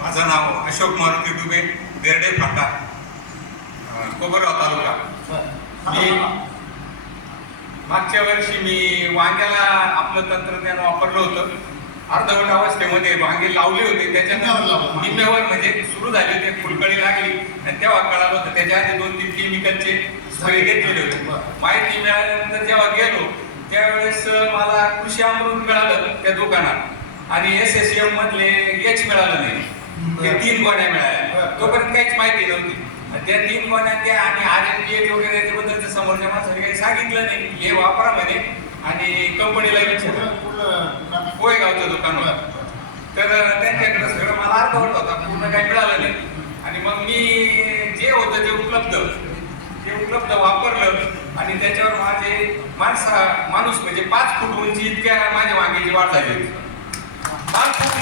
माझं नाव अशोक मारुती डुबे, बेर्डे फाटा, कोपरगाव तालुका. मी मागच्या वर्षी वांग्याला आपलं तंत्रज्ञान वापरलं होतं. अर्धवट अवस्थेमध्ये वांगे लावले होते, त्याच्यानंतर निम्म्यावर म्हणजे सुरू झाले होते, फुलकळी लागली आणि तेव्हा कळालं होतं. त्याच्या आधी 2-3 केमिकलचे स्प्रे घेतलेले होते. माहिती मिळाल्यानंतर जेव्हा गेलो त्यावेळेस मला कृषी अमृत मिळालं त्या दुकानात आणि SSM मधले एच मिळालं नाही. ते 3 गोण्या मिळाल्या, तोपर्यंत काहीच माहिती नव्हती. त्या 3 गोण्या त्या आणि RNPH वगैरे त्याबद्दल समोरच्या माणसाने काही सांगितलं नाही. हे वापरा म्हणे आणि कंपनीला विचारलं, कोळेगावचं दुकान होतं. तर त्यांच्याकडे सगळं मला अर्धवट होता, पूर्ण काही मिळालं नाही. आणि मग मी जे होतं ते उपलब्ध वापरलं आणि त्याच्यावर माझे माणूस म्हणजे 5 फूट उंची इतक्या माझ्या वांग्याची वाढ झाली होती. 5 फूट